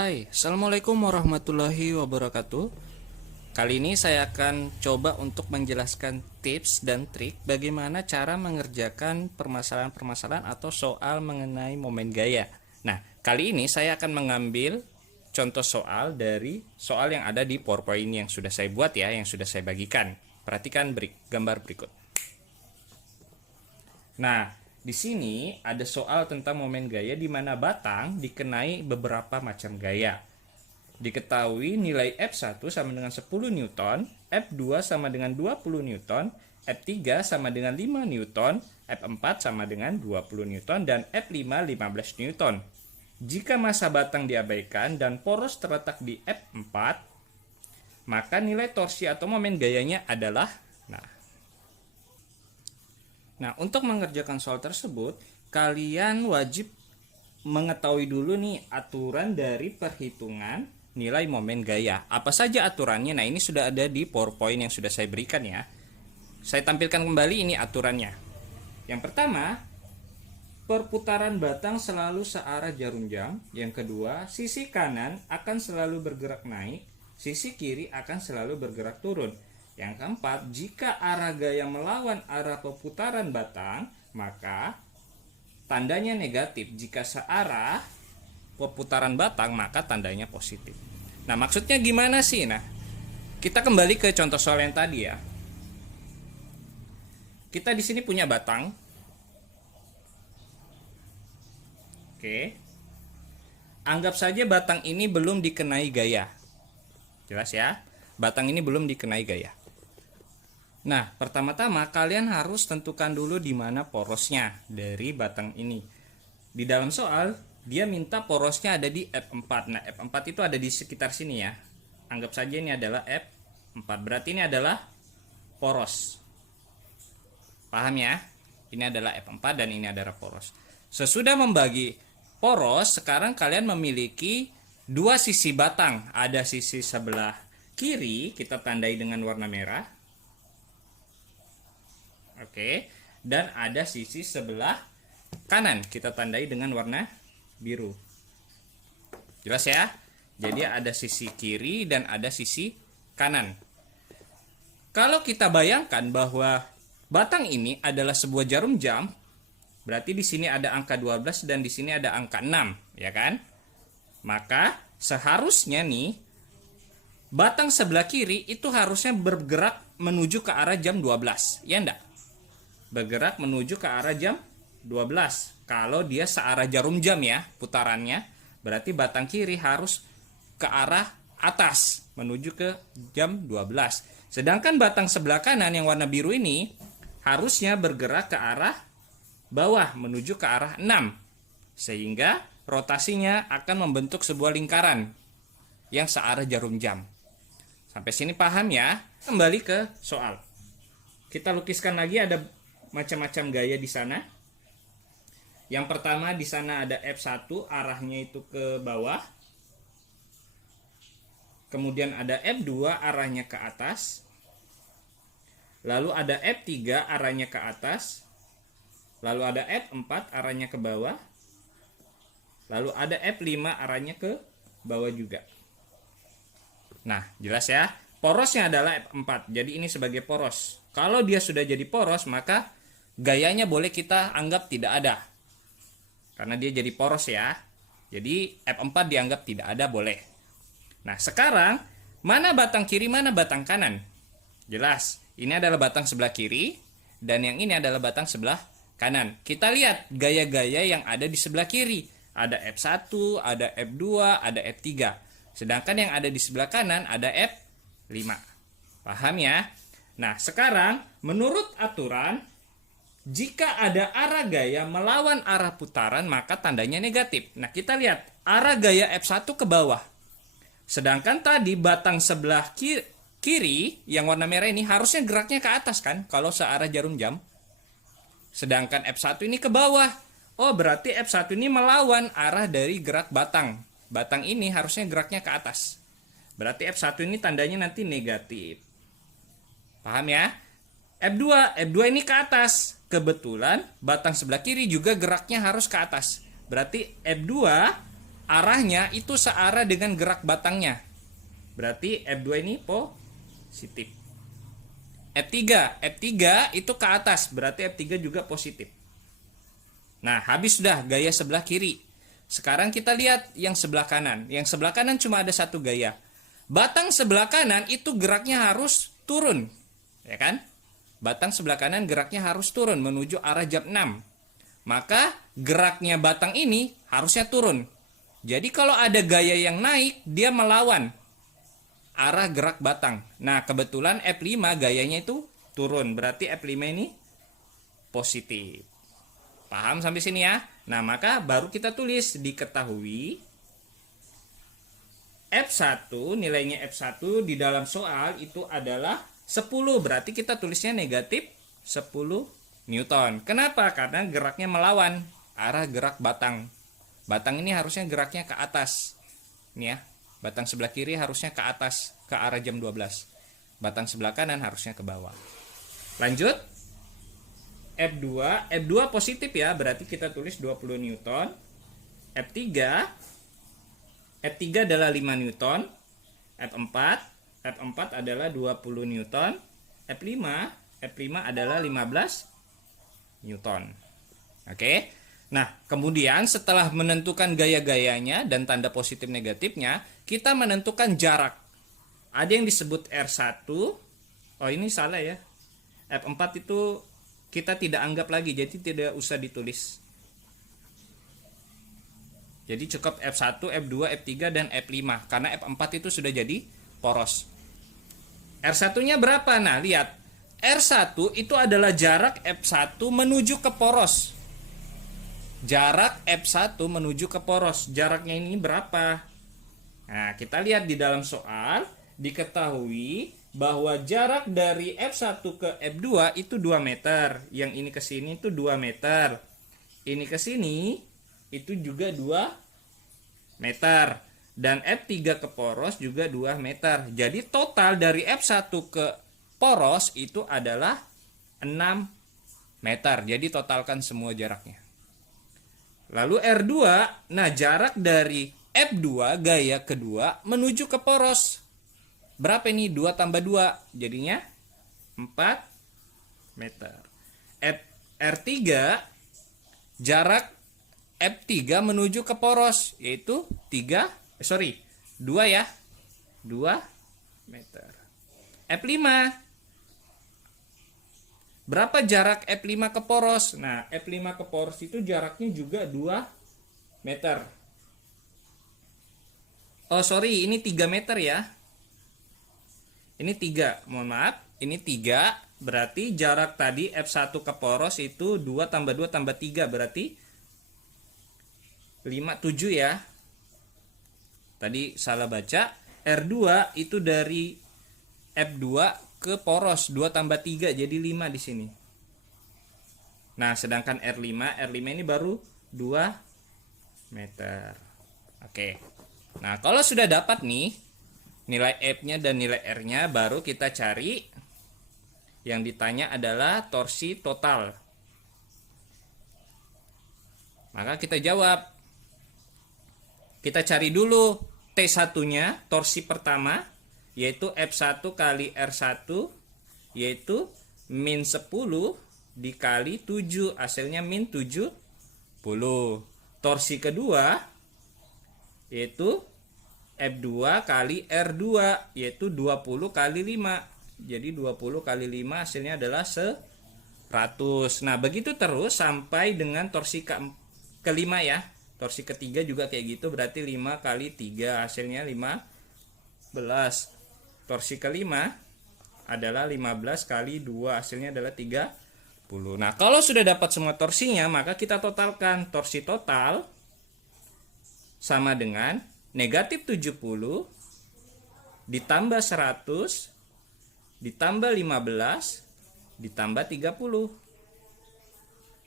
Hai, Assalamualaikum warahmatullahi wabarakatuh. Kali ini saya akan coba untuk menjelaskan tips dan trik bagaimana cara mengerjakan permasalahan-permasalahan atau soal mengenai momen gaya. Nah, kali ini saya akan mengambil contoh soal dari soal yang ada di PowerPoint yang sudah saya buat ya, yang sudah saya bagikan. Perhatikan gambar berikut. Nah, di sini ada soal tentang momen gaya di mana batang dikenai beberapa macam gaya. Diketahui nilai F1 sama dengan 10 Newton, F2 sama dengan 20 Newton, F3 sama dengan 5 Newton, F4 sama dengan 20 Newton, dan F5 15 Newton. Jika massa batang diabaikan dan poros terletak di F4, maka nilai torsi atau momen gayanya adalah Nah, untuk mengerjakan soal tersebut, kalian wajib mengetahui dulu nih aturan dari perhitungan nilai momen gaya. Apa saja aturannya? Nah, ini sudah ada di PowerPoint yang sudah saya berikan ya. Saya tampilkan kembali ini aturannya. Yang pertama, perputaran batang selalu searah jarum jam. Yang kedua, sisi kanan akan selalu bergerak naik, sisi kiri akan selalu bergerak turun. Yang keempat, jika arah gaya melawan arah perputaran batang, maka tandanya negatif. Jika searah perputaran batang, maka tandanya positif. Nah, maksudnya gimana sih? Nah, kita kembali ke contoh soal yang tadi ya. Kita di sini punya batang. Oke. Anggap saja batang ini belum dikenai gaya. Jelas ya? Batang ini belum dikenai gaya. Nah, pertama-tama kalian harus tentukan dulu di mana porosnya dari batang ini. Di dalam soal, dia minta porosnya ada di F4. Nah, F4 itu ada di sekitar sini ya. Anggap saja ini adalah F4. Berarti ini adalah poros. Paham ya? Ini adalah F4 dan ini adalah poros. Sesudah membagi poros, sekarang kalian memiliki dua sisi batang. Ada sisi sebelah kiri, kita tandai dengan warna merah. Oke, dan ada sisi sebelah kanan, kita tandai dengan warna biru. Jelas ya? Jadi ada sisi kiri dan ada sisi kanan. Kalau kita bayangkan bahwa batang ini adalah sebuah jarum jam, berarti di sini ada angka 12 dan di sini ada angka 6, ya kan? Maka seharusnya nih batang sebelah kiri itu harusnya bergerak menuju ke arah jam 12, ya enggak? Bergerak menuju ke arah jam 12. Kalau dia searah jarum jam ya putarannya, berarti batang kiri harus ke arah atas menuju ke jam 12. Sedangkan batang sebelah kanan yang warna biru ini harusnya bergerak ke arah bawah menuju ke arah 6. Sehingga rotasinya akan membentuk sebuah lingkaran yang searah jarum jam. Sampai sini paham ya? Kembali ke soal. Kita lukiskan lagi, ada macam-macam gaya di sana. Yang pertama di sana ada F1, arahnya itu ke bawah. Kemudian ada F2, arahnya ke atas. Lalu ada F3, arahnya ke atas. Lalu ada F4, arahnya ke bawah. Lalu ada F5, arahnya ke bawah juga. Nah, jelas ya. Porosnya adalah F4. Jadi ini sebagai poros. Kalau dia sudah jadi poros, maka gayanya boleh kita anggap tidak ada. Karena dia jadi poros ya. Jadi F4 dianggap tidak ada, boleh. Nah, sekarang mana batang kiri, mana batang kanan? Jelas, ini adalah batang sebelah kiri dan yang ini adalah batang sebelah kanan. Kita lihat gaya-gaya yang ada di sebelah kiri. Ada F1, ada F2, ada F3. Sedangkan yang ada di sebelah kanan ada F5. Paham ya? Nah, sekarang menurut aturan, jika ada arah gaya melawan arah putaran, maka tandanya negatif. Nah, kita lihat arah gaya F1 ke bawah. Sedangkan tadi batang sebelah kiri yang warna merah ini harusnya geraknya ke atas kan, kalau searah jarum jam. Sedangkan F1 ini ke bawah. Oh, berarti F1 ini melawan arah dari gerak batang. Batang ini harusnya geraknya ke atas. Berarti F1 ini tandanya nanti negatif. Paham ya? F2 ini ke atas. Kebetulan batang sebelah kiri juga geraknya harus ke atas. Berarti F2 arahnya itu searah dengan gerak batangnya. Berarti F2 ini positif. F3 itu ke atas, berarti F3 juga positif. Nah, habis sudah gaya sebelah kiri. Sekarang kita lihat yang sebelah kanan. Yang sebelah kanan cuma ada satu gaya. Batang sebelah kanan itu geraknya harus turun, ya kan? Batang sebelah kanan geraknya harus turun menuju arah jam 6. Maka geraknya batang ini harusnya turun. Jadi kalau ada gaya yang naik, dia melawan arah gerak batang. Nah, kebetulan F5 gayanya itu turun. Berarti F5 ini positif. Paham sampai sini ya? Nah, maka baru kita tulis, diketahui F1, nilainya F1 di dalam soal itu adalah 10. Berarti kita tulisnya negatif 10 Newton. Kenapa? Karena geraknya melawan arah gerak batang. Batang ini harusnya geraknya ke atas. Ini ya. Batang sebelah kiri harusnya ke atas, ke arah jam 12. Batang sebelah kanan harusnya ke bawah. Lanjut. F2 positif ya, berarti kita tulis 20 Newton. F3 adalah 5 Newton. F4 adalah 20 Newton. F5 adalah 15 Newton. Oke. Nah, kemudian setelah menentukan gaya-gayanya dan tanda positif negatifnya, kita menentukan jarak. Ada yang disebut R1. Oh, ini salah ya. F4 itu kita tidak anggap lagi, jadi tidak usah ditulis. Jadi cukup F1, F2, F3, dan F5. Karena F4 itu sudah jadi poros. R1-nya berapa? Nah, lihat. R1 itu adalah jarak F1 menuju ke poros. Jarak F1 menuju ke poros. Jaraknya ini berapa? Nah, kita lihat di dalam soal. Diketahui bahwa jarak dari F1 ke F2 itu 2 meter. Yang ini ke sini itu 2 meter. Ini ke sini itu juga 2 meter. Dan F3 ke poros juga 2 meter. Jadi total dari F1 ke poros itu adalah 6 meter. Jadi totalkan semua jaraknya. Lalu R2, nah jarak dari F2 gaya kedua menuju ke poros. Berapa ini? 2 tambah 2. Jadinya 4 meter. R3 jarak F3 menuju ke poros yaitu 2 ya. 2 meter. F5. Berapa jarak F5 ke poros? Nah, F5 ke poros itu jaraknya juga 2 meter. Oh, sorry, ini 3 meter ya. Ini 3, mohon maaf. Ini 3, berarti jarak tadi F1 ke poros itu 2 tambah 2 tambah 3, berarti 5, 7 ya. Tadi salah baca. R2 itu dari F2 ke poros 2 tambah 3 jadi 5 di sini. Nah, sedangkan R5 ini baru 2 meter. Oke. Nah, kalau sudah dapat nih nilai F-nya dan nilai R-nya, baru kita cari yang ditanya adalah torsi total. Maka kita jawab. Kita cari dulu T1-nya, torsi pertama, yaitu F1 kali R1, yaitu min 10 dikali 7, hasilnya min 70. Torsi kedua, yaitu F2 kali R2, yaitu 20 kali 5. Jadi 20 kali 5 hasilnya adalah 100. Nah, begitu terus sampai dengan torsi kelima ya. Torsi ketiga juga kayak gitu, berarti 5 kali 3 hasilnya 15. Torsi kelima adalah 15 kali 2 hasilnya adalah 30. Nah, kalau sudah dapat semua torsinya, maka kita totalkan. Torsi total sama dengan negatif 70 ditambah 100 ditambah 15 ditambah 30.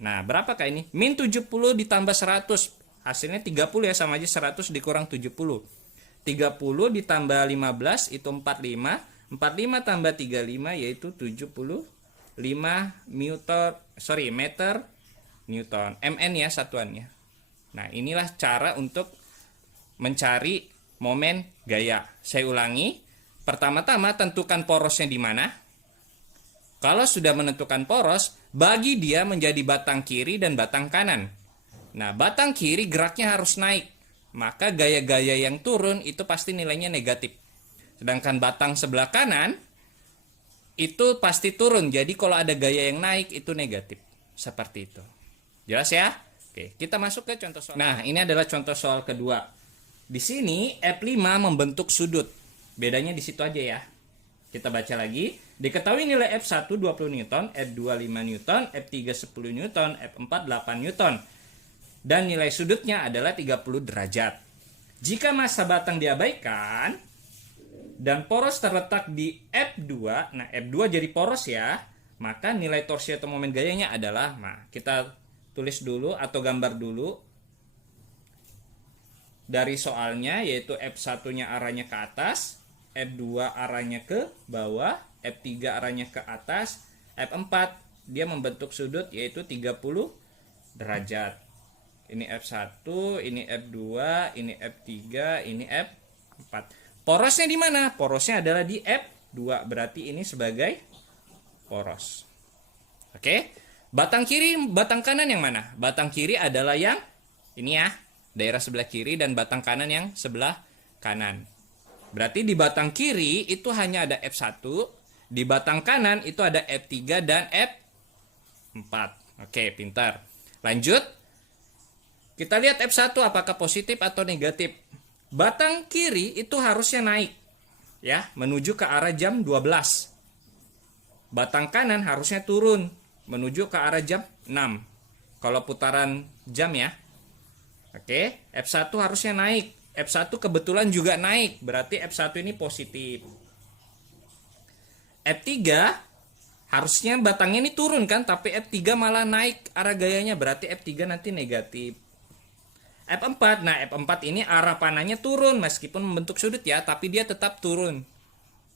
Nah, berapakah ini? Min 70 ditambah 100. Hasilnya 30 ya, sama aja 100 dikurang 70. 30 ditambah 15 itu 45. 45 tambah 35 yaitu 75 meter Newton. MN ya satuannya. Nah, inilah cara untuk mencari momen gaya. Saya ulangi, pertama-tama tentukan porosnya di mana. Kalau sudah menentukan poros, bagi dia menjadi batang kiri dan batang kanan. Nah, batang kiri geraknya harus naik, maka gaya-gaya yang turun itu pasti nilainya negatif. Sedangkan batang sebelah kanan itu pasti turun, jadi kalau ada gaya yang naik itu negatif. Seperti itu. Jelas ya? Oke, kita masuk ke contoh soal. Nah, ini adalah contoh soal kedua. Di sini F5 membentuk sudut. Bedanya di situ aja ya. Kita baca lagi. Diketahui nilai F1 20 Newton, F2 5 Newton, F3 10 Newton, F4 8 Newton. Dan nilai sudutnya adalah 30 derajat. Jika massa batang diabaikan dan poros terletak di F2, nah F2 jadi poros ya, maka nilai torsi atau momen gayanya adalah, nah kita tulis dulu atau gambar dulu dari soalnya, yaitu F1-nya arahnya ke atas, F2 arahnya ke bawah, F3 arahnya ke atas, F4 dia membentuk sudut yaitu 30 derajat. Ini F1, ini F2, ini F3, ini F4. Porosnya di mana? Porosnya adalah di F2, berarti ini sebagai poros. Oke. Batang kiri, batang kanan yang mana? Batang kiri adalah yang ini ya, daerah sebelah kiri, dan batang kanan yang sebelah kanan. Berarti di batang kiri itu hanya ada F1, di batang kanan itu ada F3 dan F4. Oke, pintar. Lanjut. Kita lihat F1 apakah positif atau negatif. Batang kiri itu harusnya naik ya, menuju ke arah jam 12. Batang kanan harusnya turun menuju ke arah jam 6. Kalau putaran jam ya. Oke, F1 harusnya naik. F1 kebetulan juga naik, berarti F1 ini positif. F3 harusnya batangnya ini turun kan, tapi F3 malah naik arah gayanya, berarti F3 nanti negatif. F4, nah F4 ini arah panahnya turun meskipun membentuk sudut ya, tapi dia tetap turun.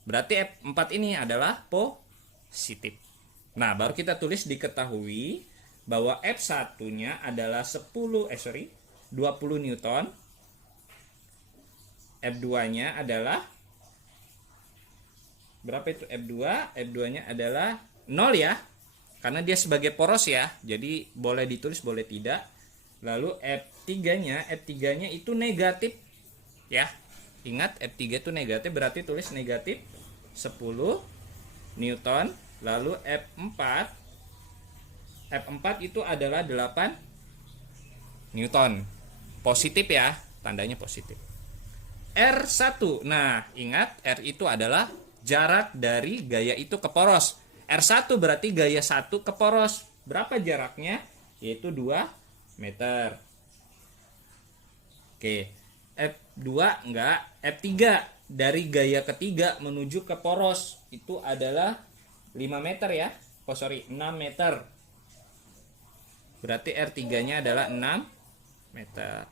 Berarti F4 ini adalah positif. Nah, baru kita tulis diketahui bahwa F1-nya adalah 20 Newton. F2-nya adalah berapa itu? F2, F2-nya adalah 0 ya. Karena dia sebagai poros ya. Jadi boleh ditulis, boleh tidak. Lalu F3-nya itu negatif ya. Ingat F3 itu negatif, berarti tulis negatif 10 Newton. Lalu F4 itu adalah 8 Newton. Positif ya, tandanya positif. R1. Nah, ingat R itu adalah jarak dari gaya itu ke poros. R1 berarti gaya 1 ke poros. Berapa jaraknya? Yaitu 2 meter. Oke. F2 enggak, F3 dari gaya ketiga menuju ke poros itu adalah 5 meter ya. 6 meter. Berarti R3-nya adalah 6 meter.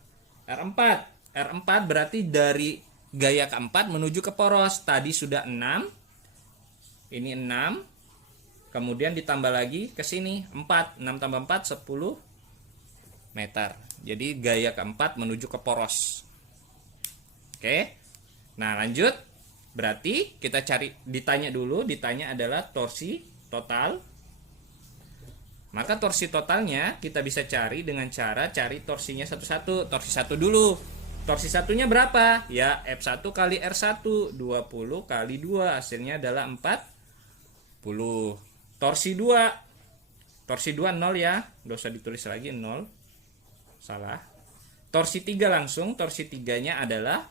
R4 berarti dari gaya keempat menuju ke poros. Tadi sudah 6. Ini 6. Kemudian ditambah lagi ke sini 4. 6 tambah 4 10 meter. Jadi gaya keempat menuju ke poros. Oke. Nah, lanjut. Berarti kita cari, ditanya adalah torsi total. Maka torsi totalnya kita bisa cari dengan cara cari torsinya satu-satu. Torsi 1 dulu. Torsi satunya berapa? Ya, F1 kali R1, 20 kali 2, hasilnya adalah 40. Torsi 2. Torsi 2 0 ya. Nggak usah ditulis lagi 0. Salah. Torsi 3 langsung. Torsi 3-nya adalah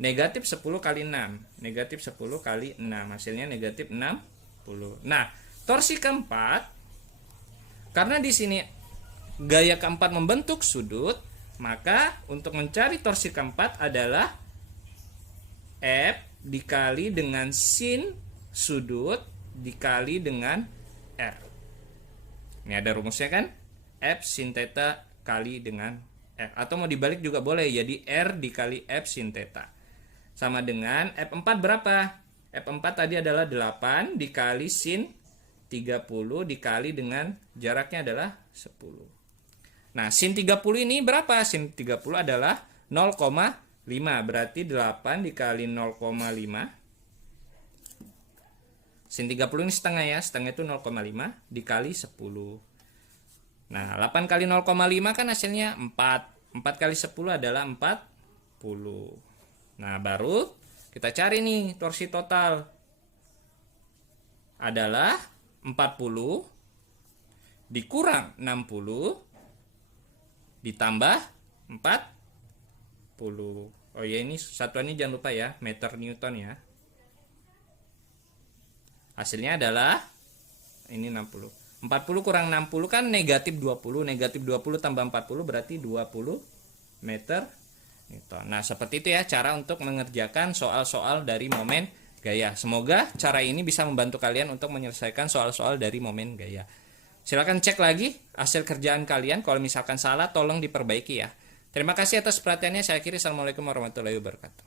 negatif 10 kali 6. Negatif 10 kali 6. Hasilnya negatif 60. Nah, torsi keempat, karena di sini gaya keempat membentuk sudut, maka untuk mencari torsi keempat adalah F dikali dengan sin sudut dikali dengan R. Ini ada rumusnya kan? F sin theta kali dengan R. Atau mau dibalik juga boleh, jadi R dikali F sin theta. Sama dengan F4 berapa? F4 tadi adalah 8 dikali sin 30 dikali dengan jaraknya adalah 10. Nah, sin 30 ini berapa? Sin 30 adalah 0,5 5, berarti 8 dikali 0,5. Sin 30 ini setengah ya, setengah itu 0,5 dikali 10. Nah, 8 kali 0,5 kan hasilnya 4. 4 kali 10 adalah 40. Nah, baru kita cari nih torsi total. Adalah 40 dikurang 60 ditambah 40. Oh ya, ini satuannya jangan lupa ya, meter Newton ya. Hasilnya adalah ini 60. 40 kurang 60 kan negatif 20. Negatif 20 tambah 40 berarti 20 meter Newton. Nah, seperti itu ya cara untuk mengerjakan soal-soal dari momen gaya. Semoga cara ini bisa membantu kalian untuk menyelesaikan soal-soal dari momen gaya. Silahkan cek lagi hasil kerjaan kalian. Kalau misalkan salah, tolong diperbaiki ya. Terima kasih atas perhatiannya. Saya akhiri. Assalamualaikum warahmatullahi wabarakatuh.